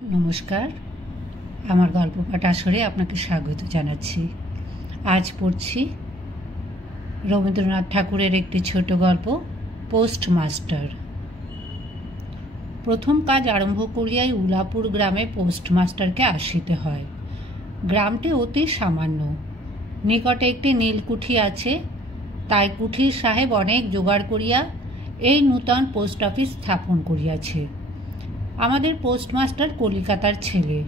নমস্কার, আমার গল্প পাঠ আসরে আপনাকে স্বাগত জানাচ্ছি। আজ পড়ছি রবীন্দ্রনাথ ঠাকুরের একটি ছোট গল্প, পোস্টমাস্টার। প্রথম কাজ আরম্ভ করিয়াই উলাপুর গ্রামে পোস্টমাস্টারকে আসিতে হয়। গ্রামটি অতি সামান্য, নিকটে একটি নীলকুঠি আছে, তাই কুঠির সাহেব অনেক জোগাড় করিয়া এই নূতন পোস্ট অফিস স্থাপন করিয়াছে। আমাদের পোস্টমাস্টার কলিকাতার ছেলে।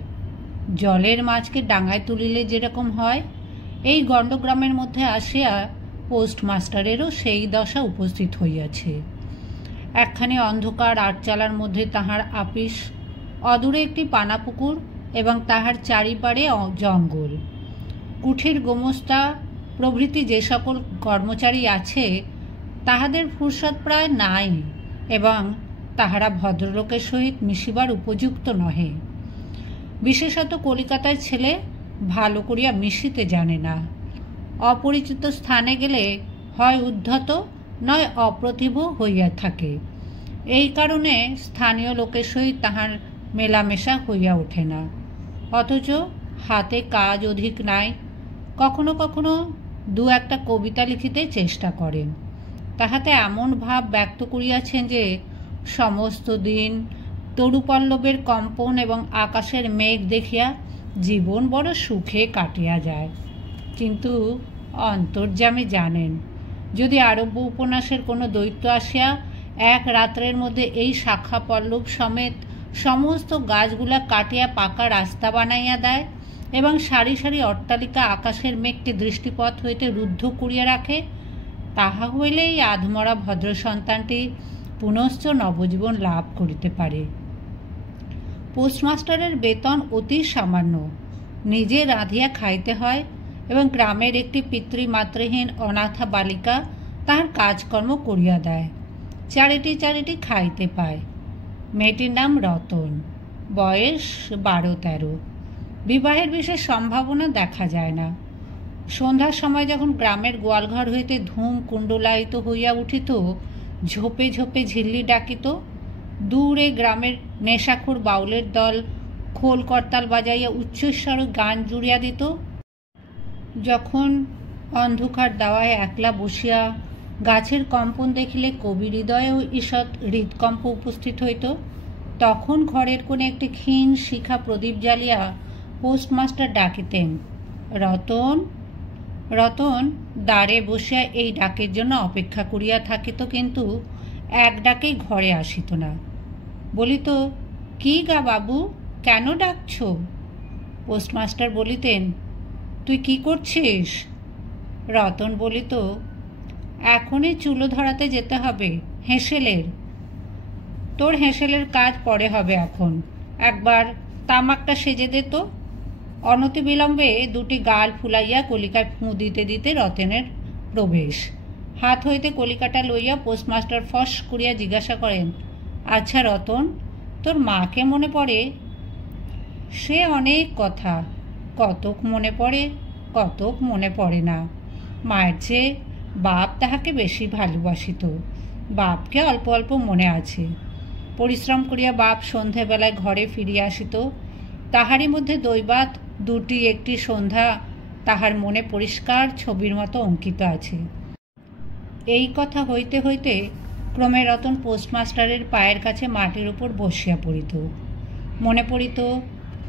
জলের মাছকে ডাঙায় তুলিলে যেরকম হয়, এই গণ্ডগ্রামের মধ্যে আসিয়া পোস্টমাস্টারেরও সেই দশা উপস্থিত হইয়াছে। একখানি অন্ধকার আটচালার মধ্যে তাহার আপিস, অদূরে একটি পানাপুকুর এবং তাহার চারিপাড়ে জঙ্গল। কুঠির গোমস্তা প্রভৃতি যে সকল কর্মচারী আছে, তাহাদের ফুরসত প্রায় নাই এবং তাহারা ভদ্রলোকের সহিত মিশিবার উপযুক্ত নহে। বিশেষত কলিকাতার ছেলে ভালো করিয়া মিশিতে জানে না। অপরিচিত স্থানে গেলে হয় উদ্ধত নয় অপ্রতিভ হইয়া থাকে। এই কারণে স্থানীয় লোকের সহিত তাহার মেলামেশা হইয়া ওঠে না। অথচ হাতে কাজ অধিক নাই। কখনো কখনো দু একটা কবিতা লিখিতে চেষ্টা করেন। তাহাতে এমন ভাব ব্যক্ত করিয়াছেন যে সমস্ত দিন তরুপল্লবের কম্পন এবং আকাশের মেঘ দেখিয়া জীবন বড় সুখে কাটিয়া যায়। কিন্তু অন্তর্যামী জানেন, যদি আরব্য উপন্যাসের কোনো দৈত্য আসিয়া এক রাত্রের মধ্যে এই শাখা পল্লব সমেত সমস্ত গাছগুলা কাটিয়া পাকা রাস্তা বানাইয়া দেয় এবং সারি সারি অট্টালিকা আকাশের মেঘকে দৃষ্টিপথ হইতে রুদ্ধ করিয়া রাখে, তাহা হইলে এই আধমরা ভদ্র সন্তানটি পুনশ্চ নবজীবন লাভ করিতে পারে। পোস্টমাস্টারের বেতন অতি সামান্য, নিজে রাঁধিয়া খাইতে হয় এবং গ্রামের একটি পিতৃমাতৃহীন অনাথা বালিকা তাহার কাজকর্ম করিয়া দেয়। চারিটি খাইতে পায়। মেয়েটির নাম রতন, বয়স 12-13। বিবাহের বিশেষ সম্ভাবনা দেখা যায় না। সন্ধ্যার সময় যখন গ্রামের গোয়ালঘর হইতে ধূম কুণ্ডলায়িত হইয়া উঠিত, ঝোপে ঝোপে ঝিল্লি ডাকিত, দূরে গ্রামের নেশাখোর বাউলের দল খোল করতাল বাজাইয়া উচ্চস্বরে গান জুড়িয়া দিত, যখন অন্ধকার দাওয়ায় একলা বসিয়া গাছের কম্পন দেখিলে কবি হৃদয়েও ঈষৎ হৃদকম্প উপস্থিত হইত, তখন ঘরের কোণে একটি ক্ষীণ শিখা প্রদীপ জ্বালিয়া পোস্টমাস্টার ডাকিতেন, রতন। রতন দ্বারে বসিয়া এই ডাকের জন্য অপেক্ষা করিয়া থাকিত, কিন্তু এক ডাকেই ঘরে আসিত না। বলিত, কি গা বাবু, কেন ডাকছ? পোস্টমাস্টার বলিতেন, তুই কি করছিস? রতন বলিত, এখনই চুলো ধরাতে যেতে হবে হেঁসেলের। তোর হেঁসেলের কাজ পরে হবে, এখন একবার তামাকটা সেজে দে তো। অনতিবিলম্বে দুটি গাল ফুলাইয়া কলিকায় ফুঁ দিতে দিতে রতনের প্রবেশ। হাত হইতে কলিকাটা লইয়া পোস্টমাস্টার ফস করিয়া জিজ্ঞাসা করেন, আচ্ছা রতন, তোর মাকে মনে পড়ে? সে অনেক কথা, কতক মনে পড়ে, কতক মনে পড়ে না। মায়ের চেয়ে বাপ তাহাকে বেশি ভালোবাসিত। বাপকে অল্প অল্প মনে আছে। পরিশ্রম করিয়া বাপ সন্ধেবেলায় ঘরে ফিরিয়া আসিত। তাহারই মধ্যে দৈবাত দুটি একটি সন্ধ্যা তাহার মনে পরিষ্কার ছবির মতো অঙ্কিত আছে। এই কথা হইতে হইতে ক্রমে রতন পোস্টমাস্টারের পায়ের কাছে মাটির উপর বসিয়া পড়িত। মনে পড়িত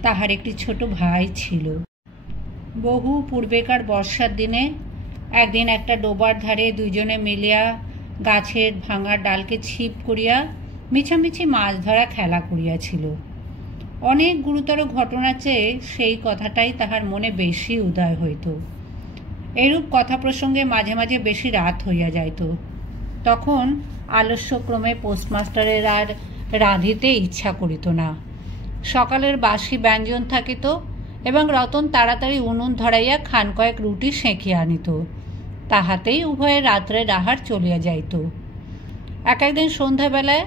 তাহার একটি ছোট ভাই ছিল। বহু পূর্বেকার বর্ষার দিনে একদিন একটা ডোবার ধারে দুইজনে মিলিয়া গাছের ভাঙা ডালকে ছিপ করিয়া মিছামিছি মাছ ধরা খেলা করিয়াছিল। অনেক গুরুতর ঘটনার চেয়ে সেই কথাটাই তাহার মনে বেশি উদয় হইত। এরূপ কথা প্রসঙ্গে মাঝে মাঝে বেশি রাত হইয়া যাইত। তখন আলস্যক্রমে পোস্টমাস্টারের আর রাঁধিতে ইচ্ছা করিত না। সকালের বাসি ব্যঞ্জন থাকিত এবং রতন তাড়াতাড়ি উনুন ধরাইয়া খান কয়েক রুটি সেঁকিয়া আনিত। তাহাতেই উভয়ের রাত্রের আহার চলিয়া যাইত। একদিন সন্ধ্যাবেলায়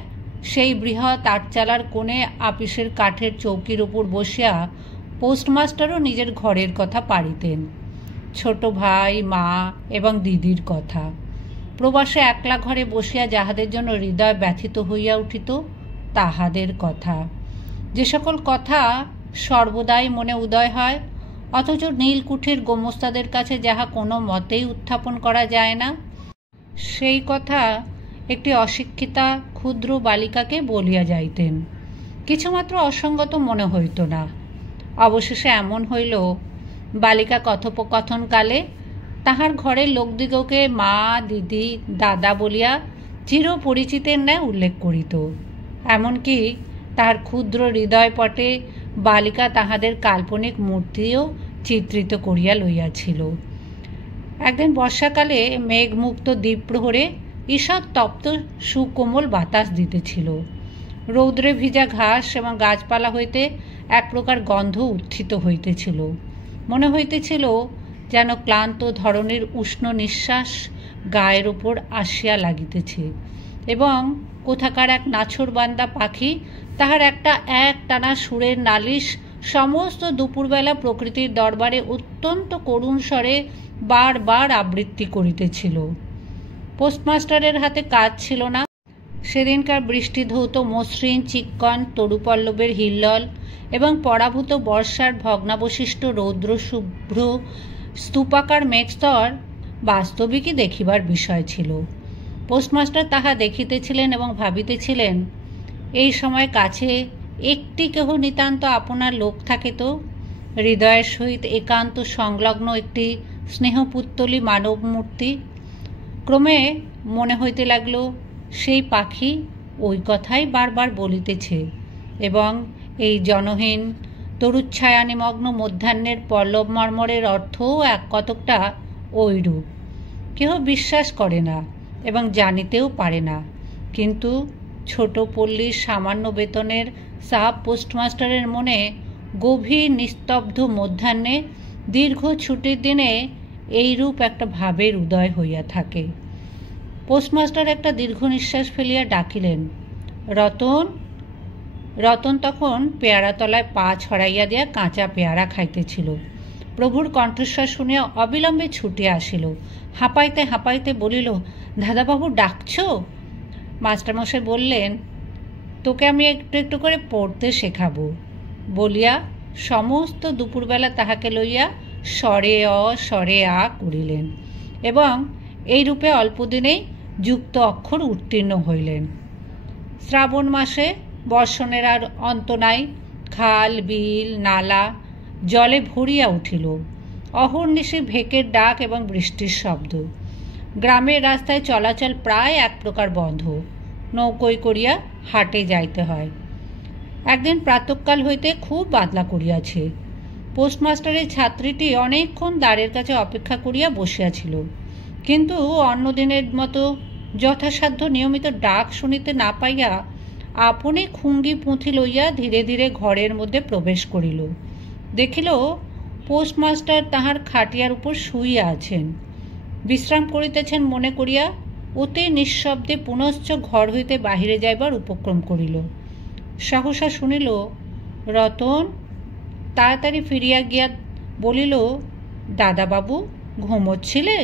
সেই বৃহৎ আটচালার কোণে আপিসের কাঠের চৌকির উপর বসিয়া পোস্টমাস্টারও নিজের ঘরের কথা পাড়িতেন, ছোট ভাই, মা এবং দিদির কথা। প্রবাসে একলা ঘরে বসিয়া যাহাদের জন্য হৃদয় ব্যথিত হইয়া উঠিত, তাহাদের কথা। যে সকল কথা সর্বদাই মনে উদয় হয়, অথচ নীলকুঠির গোমস্তাদের কাছে যাহা কোনো মতেই উত্থাপন করা যায় না, সেই কথা একটি অশিক্ষিতা ক্ষুদ্র বালিকাকে বলিয়া যাইতেন। কিছুমাত্র অসঙ্গত মনে হইত না। অবশেষে এমন হইল, বালিকা কথোপকথনকালে তাহার ঘরের লোকদিগকে মা, দিদি, দাদা বলিয়া চিরপরিচিতের ন্যায় উল্লেখ করিত। এমনকি তাহার ক্ষুদ্র হৃদয়পটে বালিকা তাহাদের কাল্পনিক মূর্তিও চিত্রিত করিয়া লইয়াছিল। একদিন বর্ষাকালে মেঘমুক্ত দ্বীপ্রহরে ঈষৎ তপ্ত সুকোমল বাতাস দিতেছিল। রৌদ্রে ভিজা ঘাস এবং গাছপালা হইতে এক প্রকার গন্ধ উত্থিত হইতেছিল। মনে হইতেছিল যেন ক্লান্ত ধরনের উষ্ণ নিঃশ্বাস গায়ের উপর আসিয়া লাগিতেছে, এবং কোথাকার এক নাছোড়বান্দা পাখি তাহার একটা একটানা সুরের নালিশ সমস্ত দুপুরবেলা প্রকৃতির দরবারে অত্যন্ত করুণ স্বরে বারবার আবৃত্তি করিতেছিল। পোস্টমাস্টারের হাতে কাজ ছিল না। সেদিনকার বৃষ্টিধৌত মসৃণ চিক্কণ তরুপল্লবের হিল্লল এবং পরাভূত বর্ষার ভগ্নাবশিষ্ট রৌদ্র শুভ্র স্তূপাকার মেঘস্তর বাস্তবিকই দেখিবার বিষয় ছিল। পোস্টমাস্টার তাহা দেখিতেছিলেন এবং ভাবিতেছিলেন, এই সময় কাছে একটি কেহ নিতান্ত আপনার লোক থাকে তো, হৃদয়ের সহিত একান্ত সংলগ্ন একটি স্নেহপুত্তলী মানব মূর্তি। ক্রমে মনে হইতে লাগল সেই পাখি ওই কথাই বারবার বলিতেছে, এবং এই জনহীন তরুচ্ছায়া নিমগ্ন মধ্যাহ্নের পল্লব মর্মরের অর্থও এক কতকটা ওইরূপ। কেহ বিশ্বাস করে না এবং জানিতেও পারে না, কিন্তু ছোট পল্লীর সামান্য বেতনের সাব পোস্টমাস্টারের মনে গভীর নিস্তব্ধ মধ্যাহ্নে দীর্ঘ ছুটির দিনে এইরূপ একটা ভাবের উদয় হইয়া থাকে। পোস্টমাস্টার একটা দীর্ঘ নিঃশ্বাস ফেলিয়া ডাকিলেন, রতন। রতন তখন পেয়ারাতলায় পা ছড়াইয়া দিয়া কাঁচা পেয়ারা খাইতেছিল। প্রভুর কণ্ঠস্বর শুনিয়া অবিলম্বে ছুটিয়া আসিল। হাঁপাইতে হাঁপাইতে বলিল, দাদাবাবু ডাকছ? মাস্টারমশাই বললেন, তোকে আমি একটু একটু করে পড়তে শেখাবো বলিয়া সমস্ত দুপুরবেলা তাহাকে লইয়া স্বরে অ স্বরে আ করিলেন, এবং এইরূপে অল্পদিনেই যুক্ত অক্ষর উত্তীর্ণ হইলেন। শ্রাবণ মাসে বর্ষণের আর অন্ত নাই। খাল, বিল, নালা জলে ভরিয়া উঠিল। অহর্নিশি ভেকের ডাক এবং বৃষ্টির শব্দ। গ্রামের রাস্তায় চলাচল প্রায় এক প্রকার বন্ধ। নৌকোয় করিয়া হাটে যাইতে হয়। একদিন প্রাতঃকাল হইতে খুব বাদলা করিয়াছে। পোস্টমাস্টারের ছাত্রীটি অনেকক্ষণ দ্বারের কাছে অপেক্ষা করিয়া বসিয়াছিল, কিন্তু অন্যদিনের মতো যথাসাধ্য নিয়মিত ডাক শুনিতে না পাইয়া আপনি খুঙ্গি পুঁথি লইয়া ধীরে ধীরে ঘরের মধ্যে প্রবেশ করিল। দেখিল পোস্টমাস্টার তাহার খাটিয়ার উপর শুইয়া আছেন, বিশ্রাম করিতেছেন মনে করিয়া অতি নিঃশব্দে পুনশ্চ ঘর হইতে বাহিরে যাইবার উপক্রম করিল। সহসা শুনিল রতন। তাড়াতাড়ি ফিরিয়া গিয়া বলিল, দাদাবাবু ঘুমোচ্ছিলে?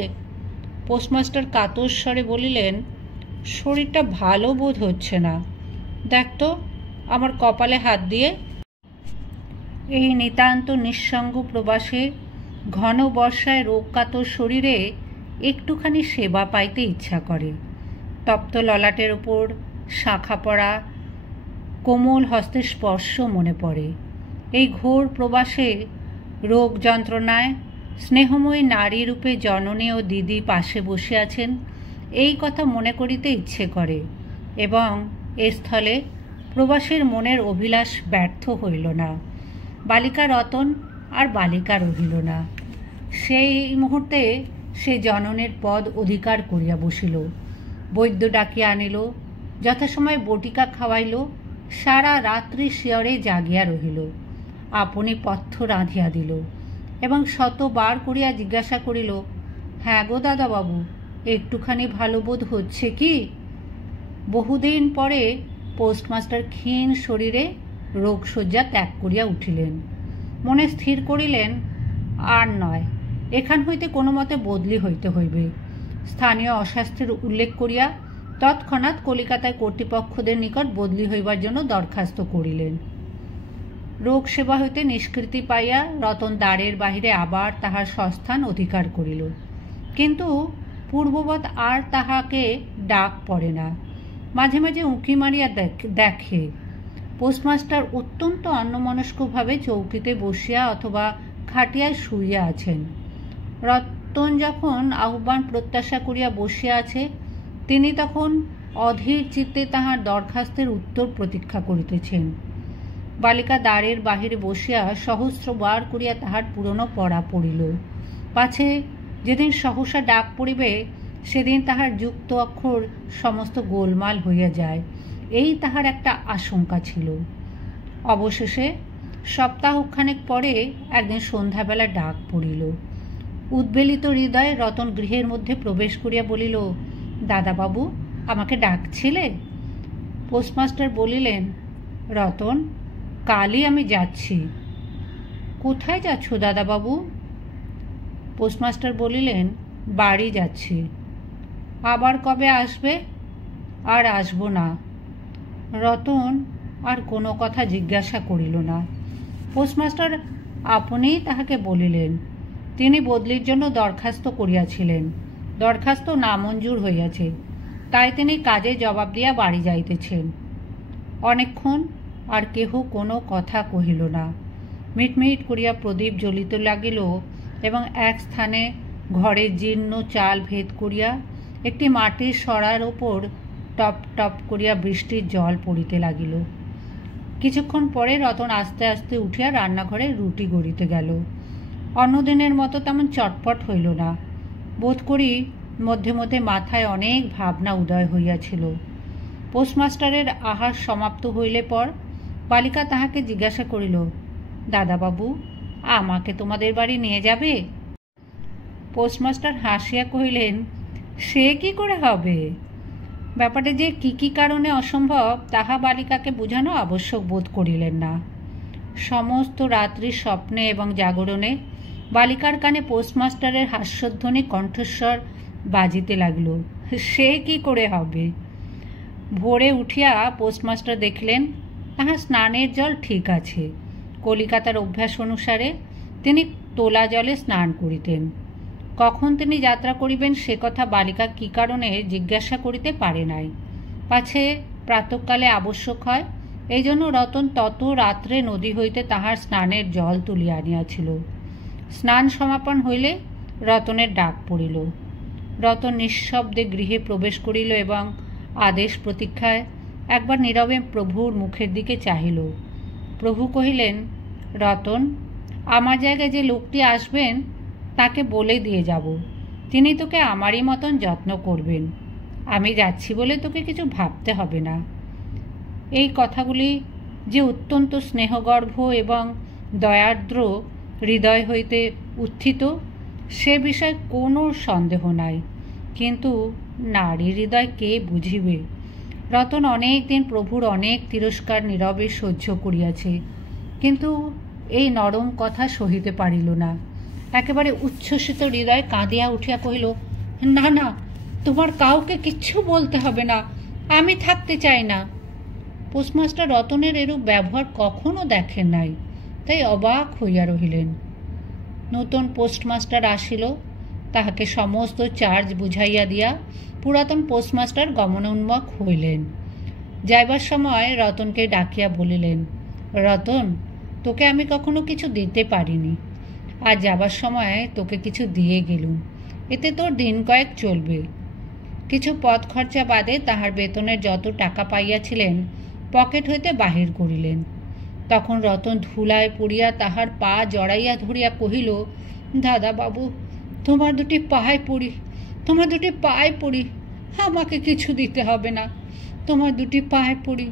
পোস্টমাস্টার কাতর স্বরে বলিলেন, শরীরটা ভালো বোধ হচ্ছে না, দেখ তো আমার কপালে হাত দিয়ে। এই নিতান্ত নিঃসঙ্গ প্রবাসে ঘন বর্ষায় রোগকাতর শরীরে একটুখানি সেবা পাইতে ইচ্ছা করে। তপ্ত ললাটের ওপর শাঁখা পড়া কোমল হস্তের স্পর্শ মনে পড়ে। এই ঘোর প্রবাসে রোগ যন্ত্রণায় স্নেহময়ী নারী রূপে জননী ও দিদি পাশে বসে আছেন, এই কথা মনে করিতে ইচ্ছে করে, এবং এ স্থলে প্রবাসীর মনের অভিলাষ ব্যর্থ হইল না। বালিকা রতন আর বালিকা রহিল না। সেই মুহূর্তে সে জননের পদ অধিকার করিয়া বসিল। বৈদ্য ডাকিয়া আনিল, যথাসময়ে বটিকা খাওয়াইল, সারা রাত্রি শিয়রে জাগিয়া রহিল। আপনি পথ্য রাঁধিয়া দিল এবং শতবার করিয়া জিজ্ঞাসা করিল, হ্যাঁ গো দাদাবাবু, একটুখানি ভালো বোধ হচ্ছে কি? বহুদিন পরে পোস্টমাস্টার ক্ষীণ শরীরে রোগশয্যা ত্যাগ করিয়া উঠিলেন। মনে স্থির করিলেন, আর নয়, এখান হইতে কোনো মতে বদলি হইতে হইবে। স্থানীয় অস্বাস্থ্যের উল্লেখ করিয়া তৎক্ষণাৎ কলিকাতায় কর্তৃপক্ষদের নিকট বদলি হইবার জন্য দরখাস্ত করিলেন। রোগ সেবা হইতে নিষ্কৃতি পাইয়া রতন দ্বারের বাহিরে আবার তাহার স্বস্থান অধিকার করিল, কিন্তু পূর্ববৎ আর তাহাকে ডাক পড়ে না। মাঝে মাঝে উঁকি মারিয়া দেখে পোস্টমাস্টার অত্যন্ত অন্যমনস্কভাবে চৌকিতে বসিয়া অথবা খাটিয়ায় শুইয়া আছেন। রতন যখন আহ্বান প্রত্যাশা করিয়া বসিয়া আছে, তিনি তখন অধীর চিত্তে তাহার দরখাস্তের উত্তর প্রতীক্ষা করিতেছেন। বালিকা দ্বারের বাহিরে বসিয়া সহস্রবার করিয়া তাহার পুরনো পড়া পড়িল, পাছে যেদিন সহসা ডাক পড়িবে সেদিন তাহার যুক্ত অক্ষর সমস্ত গোলমাল হইয়া যায়, এই তাহার একটা আশঙ্কা ছিল। অবশেষে সপ্তাহখানেক পরে একদিন সন্ধ্যাবেলা ডাক পড়িল। উদ্বেলিত হৃদয়ে রতন গৃহের মধ্যে প্রবেশ করিয়া বলিল, দাদাবাবু, আমাকে ডাকছিলে? পোস্টমাস্টার বলিলেন, রতন, কালই আমি যাচ্ছি। কোথায় যাচ্ছ দাদাবাবু? পোস্টমাস্টার বলিলেন, বাড়ি যাচ্ছি। আবার কবে আসবে? আর আসব না। রতন আর কোনো কথা জিজ্ঞাসা করিল না। পোস্টমাস্টার আপনিই তাহাকে বলিলেন, তিনি বদলির জন্য দরখাস্ত করিয়াছিলেন, দরখাস্ত নামঞ্জুর হইয়াছে, তাই তিনি কাজে জবাব দিয়া বাড়ি যাইতেছেন। অনেকক্ষণ আর কেহ কোনো কথা কহিল না। মিটমিট করিয়া প্রদীপ জ্বলিতে লাগিল এবং এক স্থানে ঘরের জীর্ণ চাল ভেদ করিয়া একটি মাটির সরার ওপর টপ টপ করিয়া বৃষ্টির জল পড়িতে লাগিল। কিছুক্ষণ পরে রতন আস্তে আস্তে উঠিয়া রান্নাঘরে রুটি গড়িতে গেল। অন্যদিনের মতো তেমন চটপট হইল না। বোধ করি মধ্যে মধ্যে মাথায় অনেক ভাবনা উদয় হইয়াছিল। পোস্টমাস্টারের আহার সমাপ্ত হইলে পর বালিকা তাহাকে জিজ্ঞাসা করিল, দাদাবাবু, আমাকে তোমাদের বাড়ি নিয়ে যাবে? পোস্টমাস্টার হাসিয়া কহিলেন, সে কি করে হবে? ব্যাপারটা যে কি কি কারণে অসম্ভব তাহা বালিকাকে বোঝানো আবশ্যক বোধ করিলেন না। সমস্ত রাত্রি স্বপ্নে এবং জাগরণে বালিকার কানে পোস্টমাস্টারের হাস্যধ্বনি কণ্ঠস্বর বাজিতে লাগল, সে কি করে হবে। ভোরে উঠিয়া পোস্টমাস্টার দেখলেন তাহার স্নানের জল ঠিক আছে। কলিকাতার অভ্যাস অনুসারে তিনি তোলা জলে স্নান করিতেন। কখন তিনি যাত্রা করিবেন সে কথা বালিকা কি কারণে জিজ্ঞাসা করিতে পারে নাই, পাছে প্রাতঃকালে আবশ্যক হয়, এই জন্য রতন তত রাত্রে নদী হইতে তাহার স্নানের জল তুলিয়া আনিয়াছিল। স্নান সমাপন হইলে রতনের ডাক পড়িল। রতন নিঃশব্দে গৃহে প্রবেশ করিল এবং আদেশ প্রতীক্ষায় একবার নীরবে প্রভুর মুখের দিকে চাহিল। প্রভু কহিলেন, রতন, আমার জায়গায় যে লোকটি আসবেন তাকে বলে দিয়ে যাব, তিনি তোকে আমারই মতন যত্ন করবেন। আমি যাচ্ছি বলে তোকে কিছু ভাবতে হবে না। এই কথাগুলি যে অত্যন্ত স্নেহগর্ভ এবং দয়ার্দ্র হৃদয় হইতে উত্থিত সে বিষয়ে কোনো সন্দেহ নাই, কিন্তু নারী হৃদয় কে বুঝিবে? রতন অনেক দিন প্রভুর অনেক তিরস্কার নীরবে সহ্য করিয়াছে, কিন্তু এই নরম কথা সহিতে পারিল না। একেবারে উচ্ছ্বসিত হৃদয় কাঁদিয়া উঠিয়া কহিল, না না, তোমার কাউকে কিচ্ছু বলতে হবে না, আমি থাকতে চাই না। পোস্টমাস্টার রতনের এরূপ ব্যবহার কখনো দেখেন নাই, তাই অবাক হইয়া রহিলেন। নূতন পোস্টমাস্টার আসিল, তাহাকে সমস্ত চার্জ বুঝাইয়া দিয়া পুরাতন পোস্টমাস্টার গমনোন্মুখ হইলেন। যাইবার সময় রতনকে ডাকিয়া বলিলেন, রতন, তোকে আমি কখনো কিছু দিতে পারিনি, আর যাবার সময় তোকে কিছু দিয়ে গেলুম, এতে তোর দিন কয়েক চলবে। কিছু পথ খরচা বাদে তাহার বেতনের যত টাকা পাইয়াছিলেন পকেট হইতে বাহির করিলেন। তখন রতন ধুলায় পড়িয়া তাহার পা জড়াইয়া ধরিয়া কহিল, দাদাবাবু, তোমার দুটি পায়ে পড়ি, তোমার দুটি পায়ে পড়ি, আমাকে কিছু দিতে হবে না, তোমার দুটি পায়ে পড়ি,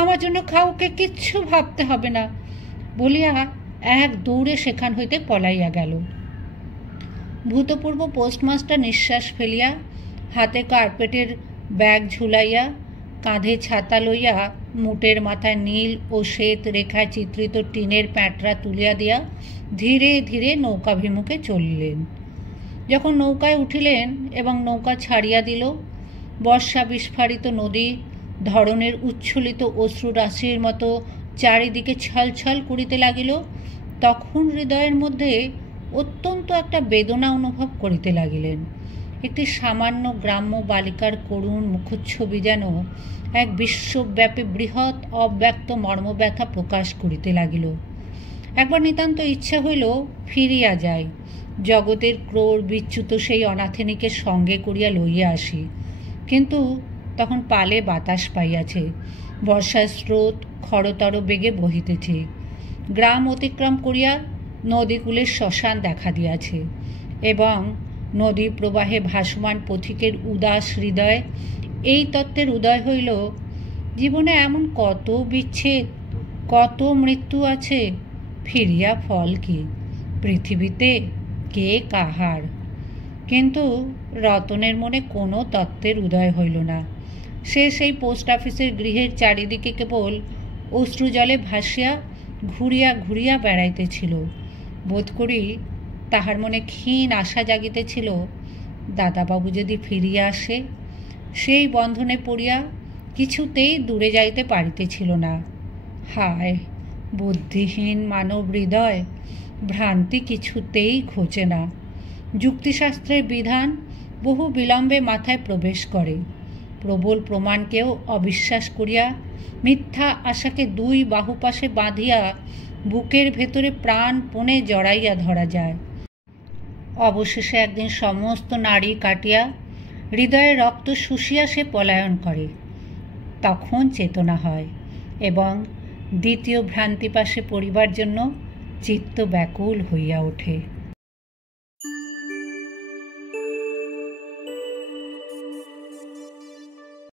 আমার জন্য কাউকে কিচ্ছু ভাবতে হবে না, বলিয়া এক দৌড়ে সেখান হইতে পলাইয়া গেল। ভূতপূর্ব পোস্টমাস্টার নিঃশ্বাস ফেলিয়া হাতে কার্পেটের ব্যাগ ঝুলাইয়া কাঁধে ছাতা লইয়া মুটের মাথায় নীল ও শ্বেত রেখায় চিত্রিত টিনের প্যাঁটরা তুলিয়া দিয়া ধীরে ধীরে নৌকাভিমুখে চলিলেন। যখন নৌকায় উঠিলেন এবং নৌকা ছাড়িয়া দিল, বর্ষা বিস্ফারিত নদী ধরনের উচ্ছ্বলিত অশ্রুরাশির মতো চারিদিকে ছলছল করিতে লাগিল, তখন হৃদয়ের মধ্যে অত্যন্ত একটা বেদনা অনুভব করিতে লাগিলেন। একটি সামান্য গ্রাম্য বালিকার করুণ মুখচ্ছবি যেন এক বিশ্বব্যাপী বৃহৎ অব্যক্ত মর্মব্যথা প্রকাশ করিতে লাগিল। একবার নিতান্ত ইচ্ছা হইল ফিরিয়া যাই, জগতের ক্রোড় বিচ্যুত সেই অনাথিনীকে সঙ্গে করিয়া লইয়া আসি। কিন্তু তখন পালে বাতাস পাইয়াছে, বর্ষার স্রোত খরতর বেগে বহিতেছে। গ্রাম অতিক্রম করিয়া নদীকূলের শ্মশান দেখা দিয়াছে এবং নদী প্রবাহে ভাসমান পথিকের উদাস হৃদয় এই তত্ত্বের উদয় হইল, জীবনে এমন কত বিচ্ছেদ, কত মৃত্যু আছে, ফিরিয়া ফল কি? পৃথিবীতে কে কাহার? কিন্তু রতনের মনে কোনো তত্ত্বের উদয় হইল না। সে সেই পোস্ট অফিসের গৃহের চারিদিকে কেবল অশ্রুজলে ভাসিয়া ঘুরিয়া ঘুরিয়া বেড়াইতেছিল। বোধ করি তাহার মনে ক্ষীণ আশা জাগিতেছিল, দাদাবাবু যদি ফিরিয়া আসে। সেই বন্ধনে পড়িয়া কিছুতেই দূরে যাইতে পারিতেছিল না। হায়, বুদ্ধিহীন মানব হৃদয়! ভ্রান্তি কিছুতেই ঘোচে না। যুক্তিশাস্ত্রের বিধান বহু বিলম্বে মাথায় প্রবেশ করে। প্রবল প্রমাণকেও অবিশ্বাস করিয়া মিথ্যা আশাকে দুই বাহুপাশে বাঁধিয়া বুকের ভেতরে প্রাণপণে জড়াইয়া ধরা যায়। অবশেষে একদিন সমস্ত নাড়ি কাটিয়া হৃদয়ের রক্ত শুষিয়া সে পলায়ন করে। তখন চেতনা হয় এবং দ্বিতীয় ভ্রান্তিপাশে পড়িবার জন্য চিত্ত ব্যাকুল হইয়া ওঠে।